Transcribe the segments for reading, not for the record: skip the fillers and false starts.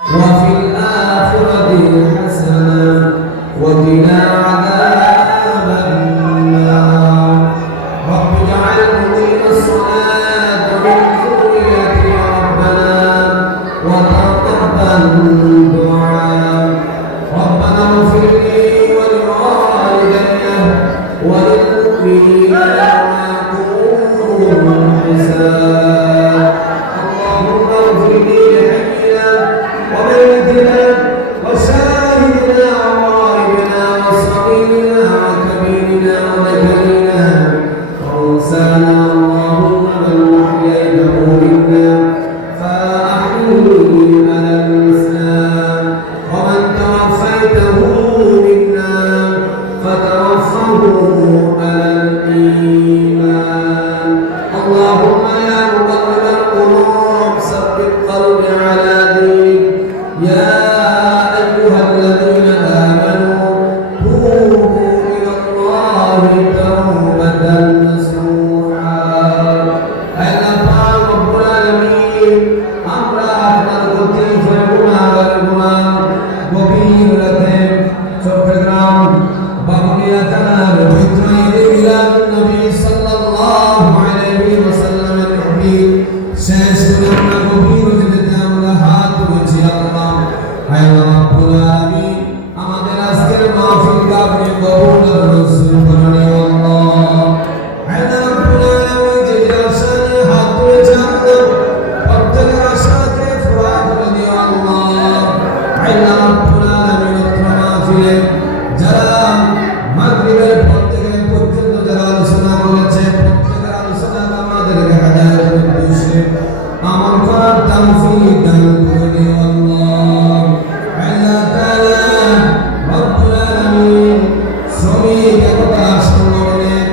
وفي الآخرة حسنة وقنا عذاب النار رب اجعل مقيم الصلاة من ذريتي ربنا وتقبل دعاء ربنا اغفر لي ولوالدي وللمؤمنين يوم يقوم الحساب اللهم اغفر لي لحينا وميتنا وشاهدنا وغائبنا وصغيرنا وكبيرنا وذكرنا وانسانا اللهم من احييته منا فاحيه على الاسلام ومن توفيته منا فتوفه على الايمان اللهم يا مقلب القلوب ثبت قلبي على دينك يا أيها الذين آمنوا توبوا إلى الله توبة نصوحا أيها رب العالمين আমরা আপনার প্রতি গুনাহগার গুনাহ গভীর রাতে চট্টগ্রাম বাবুলিয়া থানার বিদ্রোহী মিলাদ নবী সাল্লাল্লাহু আলাইহি ওয়াসাল্লামের নবীর শেষ আমরা গভীর রাতে আমরা হাত তুলেছি আল্লাহ আল্লাহ রাব্বুল আলামিন আমাদের আজকের মাহফিলকে আপনি কবুল আর মঞ্জুর করুন আল্লাহ আল্লাহ রাব্বুল আলামিন যে আশায় হাত তুলেছে আল্লাহ প্রত্যেকের আশাকে পুরা করে দিও আল্লাহ আল্লাহ রাব্বুল আলামিন মাহফিলে যারা মাগরিবের পর থেকে পর্যন্ত যারা আলোচনা করেছে প্রত্যেকের আলোচনা আমাদেরকে হেদায়েতের উদ্দেশ্যে আমল করার তৌফিক দান করে দিও আল্লাহ আল্লাহ তাআলা রব্বুল আলামিন শ্রমিক একতা সংগঠনের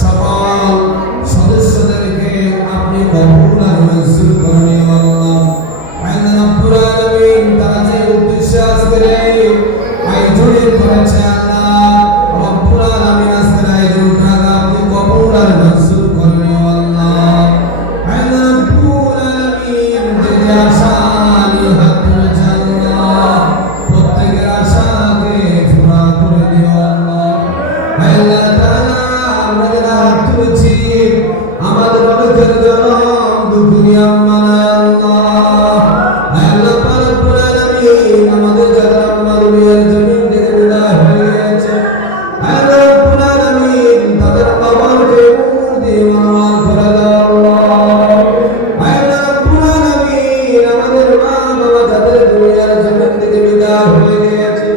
সকল সদস্যদেরকে আপনি কবুল আর মঞ্জুর করে নিও আল্লাহ আল্লাহ রব্বুল আলামিন তারা যে উদ্দেশ্যে আজকের এই আয়োজন করেছে আল্লাহ রব্বুল আলামিন আজকের আয়োজনটাকে আপনি কবুল আর মঞ্জুর করে নিও আল্লাহ আল্লাহ রব্বুল আলামিন যে আশা নিয়ে হাত তুলেছে আল্লাহ প্রত্যেকের আশাকে পুরা করে দিও আল্লাহ আল্লাহ তাআলা আমরা যারা হাত তুলেছি আমাদের অনেকের জনম দুনিয়া মানে আল্লাহ আল্লাহ রব্বুল আলামিন আমাদের যারা দুনিয়ার জমিন থেকে বিদায় হয়ে গেছে আল্লাহ রব্বুল আলামিন তাদের কবরকে নূর দিয়ে মাওয়াল করে দাও আল্লাহ আল্লাহ রব্বুল আলামিন আমাদের মা বাবা যাদের দুনিয়ার জমিন থেকে বিদায় হয়ে গেছে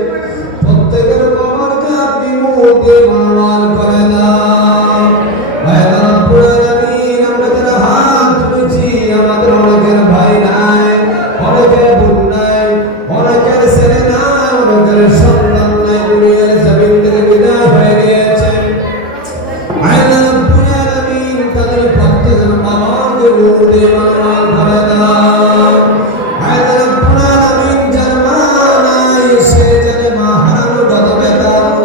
প্রত্যেকের কবরকে আপনি নূর দিয়ে মাওয়াল করে দাও আল্লাহ রব্বুল আলামিন আমরা যারা হাত তুলেছি আমাদের অনেকের ভাই নাই অনেকের বোন নাই অনেকের ছেলে নাই অনেকের সন্তান নাই দুনিয়ার জমিন থেকে বিদায় হয়ে গেছে আল্লাহ রব্বুল আলামিন তাদের প্রত্যেকের কবরকে নূর দিয়ে মাওয়াল করে দাও আল্লাহ রব্বুল আলামিন যার মা নাই সে যেন মা হারানো গতবে আল্লাহ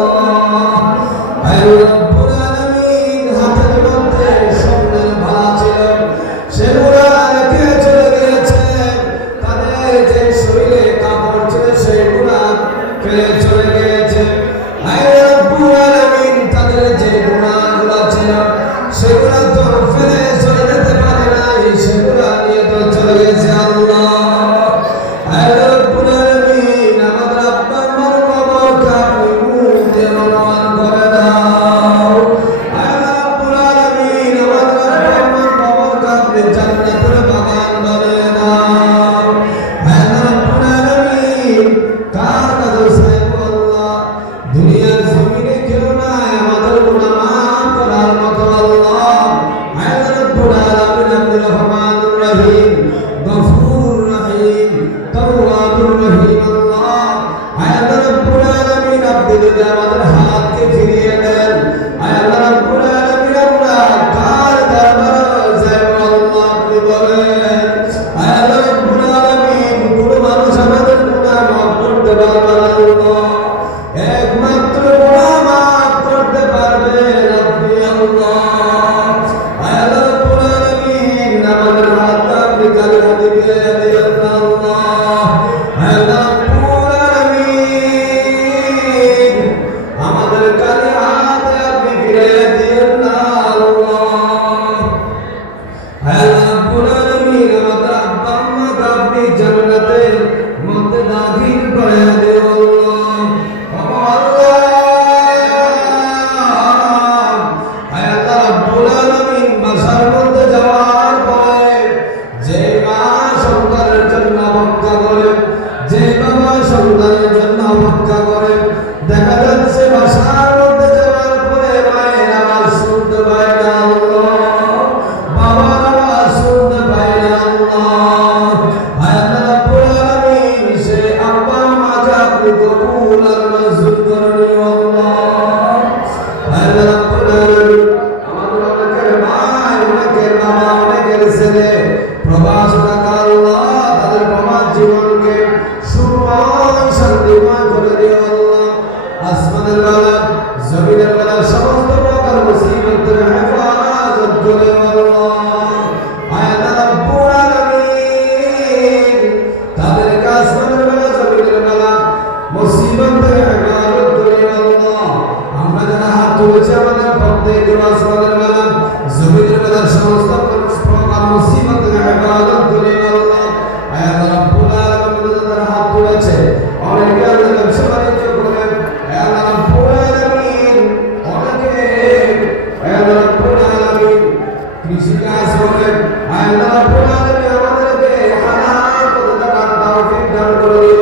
আল্লাহ রব্বুল আলামিন হাতের মধ্যে স্বর্ণের ভালা ছিল সেগুলো রেখে চলে গেছে তাদের যে শরীরে কাপড় ছিল সেগুলো ফেলে চলে গেছে আল্লাহ রব্বুল আলামিন তাদের যে গুনাহগুলো ছিল সেগুলো তো ফেলে চলে যেতে পারে নাই সেগুলো নিয়ে তো চলে গেছে আল্লাহ আল্লাহ রব্বুল আলামিন আমাদের আপনার কবরকে আপনি নূর দিয়ে মাওয়াল করে দাও আল্লাহ রব্বুল আলামিন আমাদের আপনার কবরকে আপনি জান্নাতের বাগান বানিয়ে দাও আল্লাহ রব্বুল আলামিন কার কাছে চাইব আল্লাহ দুনিয়ার জমিনে কেউ নাই আমাদের গুনাহ মাফ করার মতো আল্লাহ আল্লাহ রব্বুল আলামিন আপনি রহমানুর রহিম গফুরুর রহিম তাওয়াবুর রহিম আল্লাহ আল্লাহ রব্বুল আলামিন আপনি যদি আমাদের হাতকে ফিরিয়ে দেন আল্লাহ রব্বুল আলামিন আমরা কার দরবারে যাইব আল্লাহ আপনি বলেন আল্লাহ রব্বুল আলামিন কোন মানুষ আমাদের গুনাহ মাফ করতে পারবে না আল্লাহ একমাত্র গুনাহ মাফ করতে পারবেন আপনি আল্লাহ আল্লাহ রব্বুল আলামিন আমাদের হাত আপনি কালিমা দিয়ে দিন আল্লাহ আমাদেরকে আসমানের বেলা জমিনের বেলা মুসিবত থেকে হেফাজত করে আল্লাহ। আমরা যারা হাত তুলেছি আমাদের প্রত্যেককে আসমানের বেলা জমিনের বেলা সমস্ত প্রকার মুসিবত থেকে হেফাজত করে আল্লাহ। আয় আল্লাহ রাব্বুল আলামিন যারা হাত তুলেছে অনেকে আল্লাহ ব্যবসা বাণিজ্য করেন, আয় আল্লাহ রাব্বুল আলামিন অনেকে আয় আল্লাহ রাব্বুল আলামিন কৃষিকাজ করেন, আয় আল্লাহ রাব্বুল আলামিন আমাদেরকে হালাল পথে টাকার তৌফিক দান করে